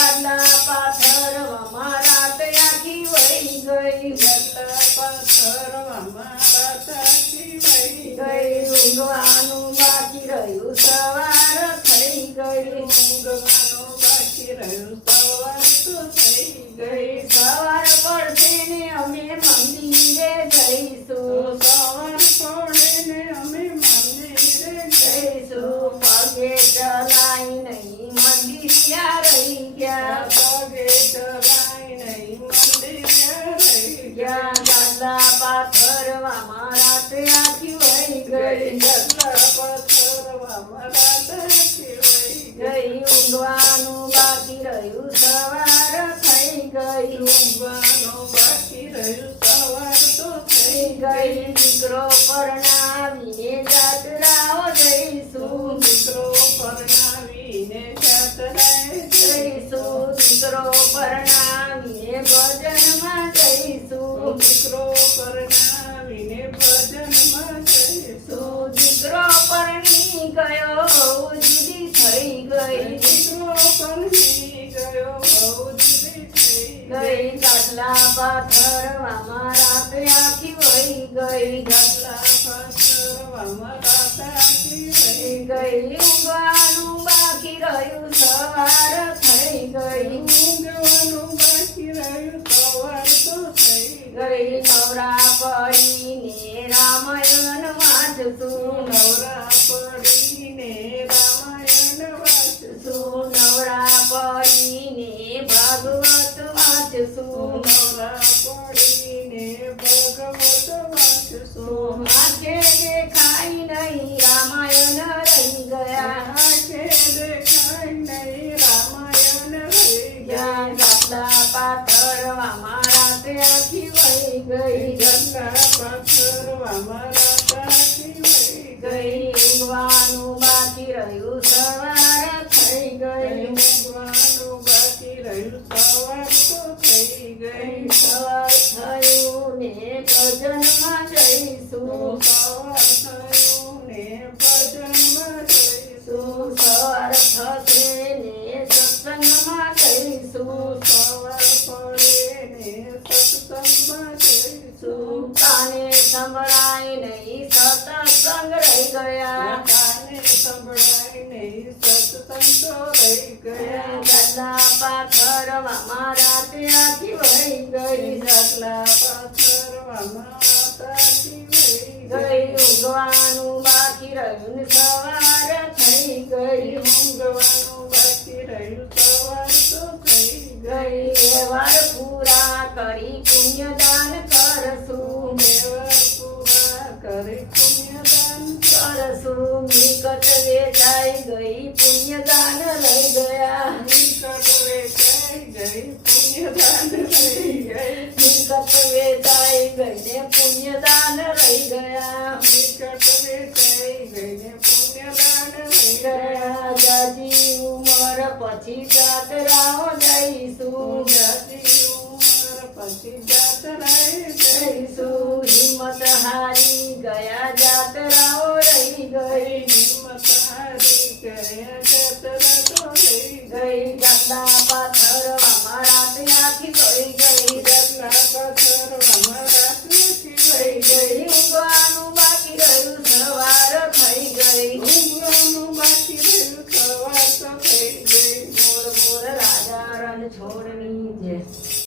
ગાદલા પાથરવામાં રાત આખી વહી ગઈ. ગાદલા પાથરવામાં રાત આખી વહી ગઈ ઊંઘવાનું બાકી રહ્યું સવાર થઈ ગઈ. ઊંઘવાનું બાકી રહ્યું સવાર તો થઈ ગઈ. સવાર પડશે ને અમે મંદિરે જઈશું. સવાર પડે ને અમે મંદિરે જઈશું. પગે ચલાઈ નહીં મંદિરિયા રહી ગયા. પગે ચલાઈ નહીં મંદિરે રહી ગયા ગાદલા પાથરવામાં રાત આખી વહી ગઈ. ગાદલા પાથરવામાં રાત આખી વહી ગઈ ઊંઘવાનું બાકી રહ્યું સવાર થઈ ગઈ. ઊંઘવાનું બાકી રહ્યું સવાર તો થઈ ગઈ દીકરો પરણાવીને જાત્રાઓ જઈશું. દીકરો પરણાવીને જાત્રાએ જઈશું. દીકરો પરણાવીને ભજનમાં જઈશું. દીકરો પરણાવીને ભજનમાં જઈશું. દીકરો પરણી ગયો બહુ જુદી થઈ ગઈ. દીકરો પરણી ગયો બહુ જુદી થઈ ગઈ ગાદલા પાથરવામાં રાત આખી વહી ગઈ. ગાદલા પાથરવામાં રાત આખી વહી ગઈ ઊંઘવાનું બાકી રહ્યું સવાર થઈ ગઈ. ઊંઘવાનું બાકી રહ્યું સવાર તો થઈ ગઈ નવરા પડીને રામાયણ વાંચશું. નવરા પડીને રામાયણ વાંચશું. નવરા પડીને ભાગવત વાંચશું. નવરા પડીને ભગવત વાંચશું. આંખે દેખાય નહીં રામાયણ રહી ગયા. આંખે દેખાય નહીં રામાયણ રહી ગયા. ગાદલા પાથરવામાં રાત આખી વહી ગઈ. ગાદલા પાથરવામાં રાત આખી વહી ગઈ ઊંઘવાનું બાકી રહ્યું સવાર થઈ ગઈ. ઊંઘવાનું બાકી રહ્યું સવાર તો થઈ ગઈ. સવાર થયું ને ભજનમાં જઈશું. સવાર થયું ને ભજનમાં જઈશું. સવાર થશે ને સત્સંગમાં જઈશું. સવાર પડે ને સત્સંગમાં જઈશું. કાને સંભળાય નહીં સત્સંગ રહી ગયા. કાને સંભળાય નહીં સત્સંગ તો રહી ગયા. ગાદલા પાથરવામાં રાત આખી વહી ગઈ. ગાદલા પાથરવામાં રાત આખી વહી ગઈ ઊંઘવાનું બાકી રહ્યું ને સવાર થઈ ગઈ. ઊંઘવાનું બાકી રહ્યું સવાર તો થઈ ગઈ વ્યવહાર પૂરા કરી પુણ્યદાન કરશું. વ્યવહાર પૂરા કરી પુણ્યદાન કરશું. નિકટ વેચાઈ ગઈ પુણ્યદાન રહી ગયા. નિકટ વેચાઈ ગઈ પુણ્યદાન રહી ગઈ. નિકટ વેચાઈ ગઈને પુણ્યદાન રહી ગયા. નિકટ વેચાઈ ગઈને પુણ્યદાન રહી ગયા જાજી ઉંમર પછી જાત્રાઓ જઈશું. જાતિ ઉંમર પછી જાત્રાએ જઈશું. હિંમત હારી ગયા જાત્રાઓ રહી ગઈ. હિંમત હારી ગયા જાત્રા તો રહી ગઈ ગાદલા પાથરવામાં રાત આખી વહી ગઈ. ગાદલા પાથરવામાં રાત આખી વહી વહી ગઈ ઊંઘવાનું બાકી રહ્યું સવાર થઈ ગઈ. ઊંઘવાનું બાકી રહ્યું સવાર તો થઈ ગઈ. મોર મોર રાજા રણ છોડની જય.